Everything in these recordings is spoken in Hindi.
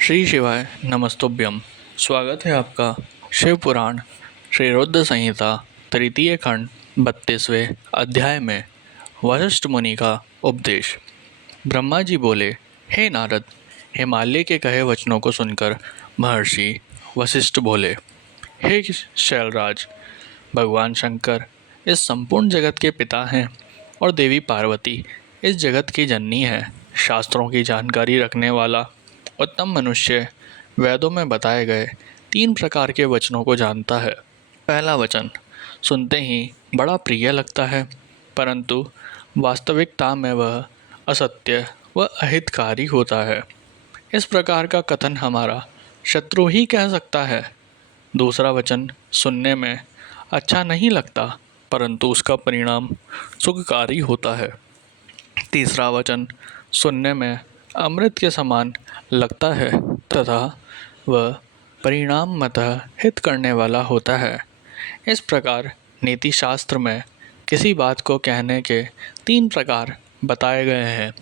श्री शिवाय नमस्तुभ्यम। स्वागत है आपका शिव पुराण श्री रुद्र संहिता तृतीय खंड 32वें अध्याय में वशिष्ठ मुनि का उपदेश। ब्रह्मा जी बोले, हे नारद, हिमालय के कहे वचनों को सुनकर महर्षि वशिष्ठ बोले, हे शैलराज, भगवान शंकर इस संपूर्ण जगत के पिता हैं और देवी पार्वती इस जगत की जननी है। शास्त्रों की जानकारी रखने वाला उत्तम मनुष्य वेदों में बताए गए 3 प्रकार के वचनों को जानता है। पहला वचन सुनते ही बड़ा प्रिय लगता है, परंतु वास्तविकता में वह असत्य व अहितकारी होता है। इस प्रकार का कथन हमारा शत्रु ही कह सकता है। दूसरा वचन सुनने में अच्छा नहीं लगता, परंतु उसका परिणाम सुखकारी होता है। तीसरा वचन सुनने में अमृत के समान लगता है तथा वह परिणामतः हित करने वाला होता है। इस प्रकार नीति शास्त्र में किसी बात को कहने के 3 प्रकार बताए गए हैं।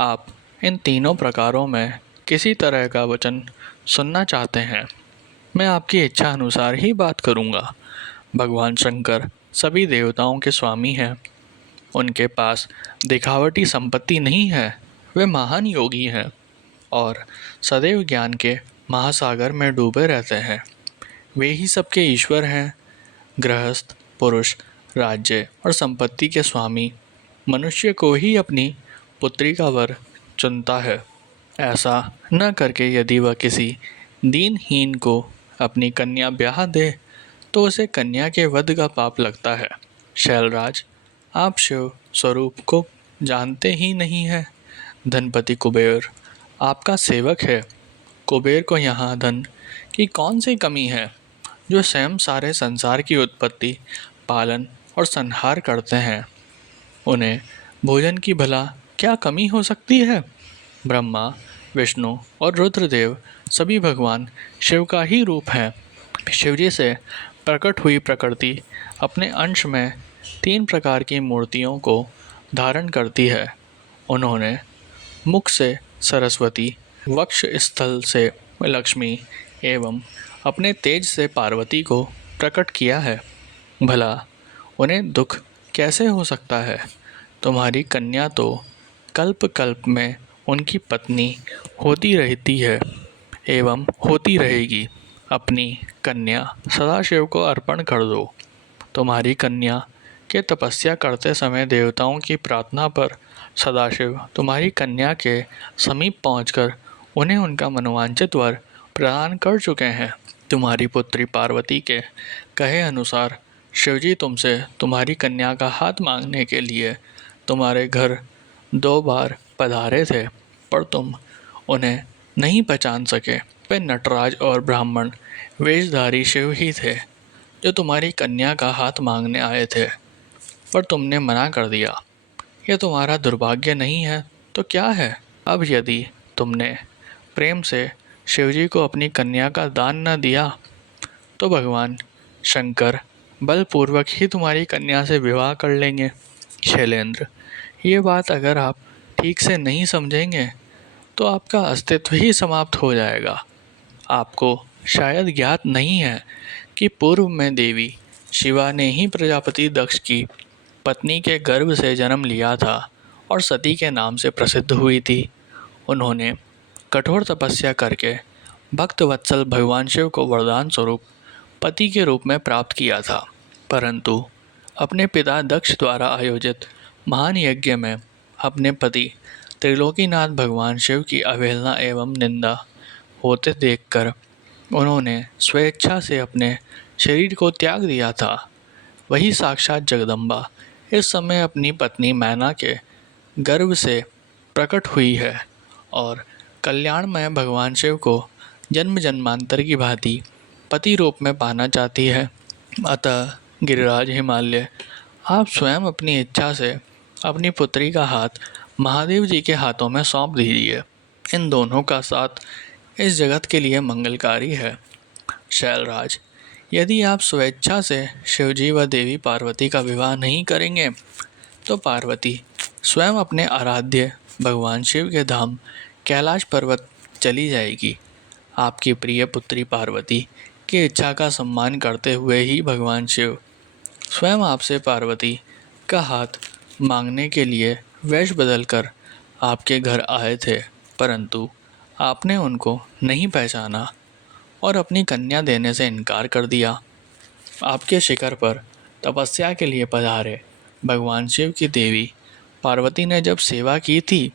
आप इन तीनों प्रकारों में किसी तरह का वचन सुनना चाहते हैं, मैं आपकी इच्छा अनुसार ही बात करूंगा। भगवान शंकर सभी देवताओं के स्वामी हैं। उनके पास दिखावटी संपत्ति नहीं है। वे महान योगी हैं और सदैव ज्ञान के महासागर में डूबे रहते हैं। वे ही सबके ईश्वर हैं। गृहस्थ पुरुष राज्य और संपत्ति के स्वामी मनुष्य को ही अपनी पुत्री का वर चुनता है। ऐसा न करके यदि वह किसी दीनहीन को अपनी कन्या ब्याह दे तो उसे कन्या के वध का पाप लगता है। शैलराज, आप शिव स्वरूप को जानते ही नहीं हैं। धनपति कुबेर आपका सेवक है। कुबेर को यहाँ धन की कौन सी कमी है, जो स्वयं सारे संसार की उत्पत्ति, पालन और संहार करते हैं। उन्हें भोजन की भला क्या कमी हो सकती है। ब्रह्मा, विष्णु और रुद्रदेव सभी भगवान शिव का ही रूप हैं। शिवजी से प्रकट हुई प्रकृति अपने अंश में 3 प्रकार की मूर्तियों को धारण करती है। उन्होंने मुख से सरस्वती, वक्ष स्थल से लक्ष्मी एवं अपने तेज से पार्वती को प्रकट किया है। भला उन्हें दुख कैसे हो सकता है। तुम्हारी कन्या तो कल्प कल्प में उनकी पत्नी होती रहती है एवं होती रहेगी। अपनी कन्या सदाशिव को अर्पण कर दो। तुम्हारी कन्या के तपस्या करते समय देवताओं की प्रार्थना पर सदाशिव तुम्हारी कन्या के समीप पहुंचकर उन्हें उनका मनोवांछित वर प्रदान कर चुके हैं। तुम्हारी पुत्री पार्वती के कहे अनुसार शिवजी तुमसे तुम्हारी कन्या का हाथ मांगने के लिए तुम्हारे घर 2 बार पधारे थे, पर तुम उन्हें नहीं पहचान सके। वे नटराज और ब्राह्मण वेशधारी शिव ही थे जो तुम्हारी कन्या का हाथ मांगने आए थे, पर तुमने मना कर दिया। यह तुम्हारा दुर्भाग्य नहीं है तो क्या है। अब यदि तुमने प्रेम से शिवजी को अपनी कन्या का दान न दिया तो भगवान शंकर बलपूर्वक ही तुम्हारी कन्या से विवाह कर लेंगे। शैलेंद्र, ये बात अगर आप ठीक से नहीं समझेंगे तो आपका अस्तित्व ही समाप्त हो जाएगा। आपको शायद ज्ञात नहीं है कि पूर्व में देवी शिवा ने ही प्रजापति दक्ष की पत्नी के गर्भ से जन्म लिया था और सती के नाम से प्रसिद्ध हुई थी। उन्होंने कठोर तपस्या करके भक्त वत्सल भगवान शिव को वरदान स्वरूप पति के रूप में प्राप्त किया था, परंतु अपने पिता दक्ष द्वारा आयोजित महान यज्ञ में अपने पति त्रिलोकीनाथ भगवान शिव की अवहेलना एवं निंदा होते देखकर उन्होंने स्वेच्छा से अपने शरीर को त्याग दिया था। वही साक्षात जगदम्बा इस समय अपनी पत्नी मैना के गर्भ से प्रकट हुई है और कल्याणमय भगवान शिव को जन्म जन्मांतर की भांति पति रूप में पाना चाहती है। अतः गिरिराज हिमालय, आप स्वयं अपनी इच्छा से अपनी पुत्री का हाथ महादेव जी के हाथों में सौंप दीजिए। इन दोनों का साथ इस जगत के लिए मंगलकारी है। शैलराज, यदि आप स्वेच्छा से शिवजी व देवी पार्वती का विवाह नहीं करेंगे तो पार्वती स्वयं अपने आराध्य भगवान शिव के धाम कैलाश पर्वत चली जाएगी आपकी प्रिय पुत्री पार्वती की इच्छा का सम्मान करते हुए ही भगवान शिव स्वयं आपसे पार्वती का हाथ मांगने के लिए वेश बदलकर आपके घर आए थे, परंतु आपने उनको नहीं पहचाना और अपनी कन्या देने से इनकार कर दिया। आपके शिखर पर तपस्या के लिए पधारे भगवान शिव की देवी पार्वती ने जब सेवा की थी,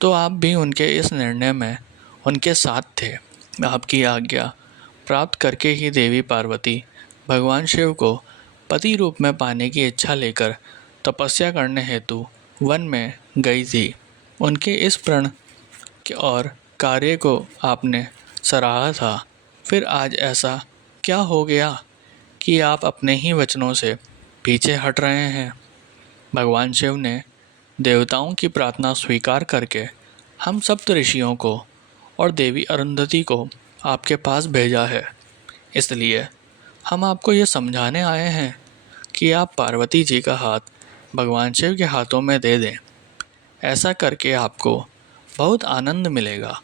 तो आप भी उनके इस निर्णय में उनके साथ थे। आपकी आज्ञा प्राप्त करके ही देवी पार्वती भगवान शिव को पति रूप में पाने की इच्छा लेकर तपस्या करने हेतु वन में गई थी। उनके इस प्रण और कार्य को आपने सराहा था। फिर आज ऐसा क्या हो गया कि आप अपने ही वचनों से पीछे हट रहे हैं? भगवान शिव ने देवताओं की प्रार्थना स्वीकार करके हम सप्त ऋषियों को और देवी अरुंधति को आपके पास भेजा है। इसलिए हम आपको ये समझाने आए हैं कि आप पार्वती जी का हाथ भगवान शिव के हाथों में दे दें। ऐसा करके आपको बहुत आनंद मिलेगा।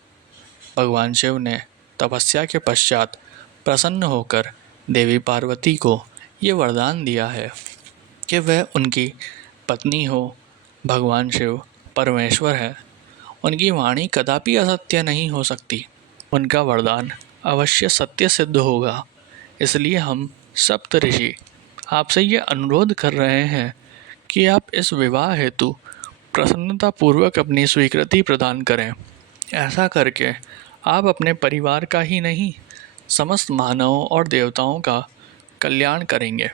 भगवान शिव ने तपस्या के पश्चात प्रसन्न होकर देवी पार्वती को ये वरदान दिया है कि वह उनकी पत्नी हो। भगवान शिव परमेश्वर है, उनकी वाणी कदापि असत्य नहीं हो सकती। उनका वरदान अवश्य सत्य सिद्ध होगा। इसलिए हम सप्त ऋषि आपसे ये अनुरोध कर रहे हैं कि आप इस विवाह हेतु प्रसन्नतापूर्वक अपनी स्वीकृति प्रदान करें। ऐसा करके आप अपने परिवार का ही नहीं, समस्त मानवों और देवताओं का कल्याण करेंगे।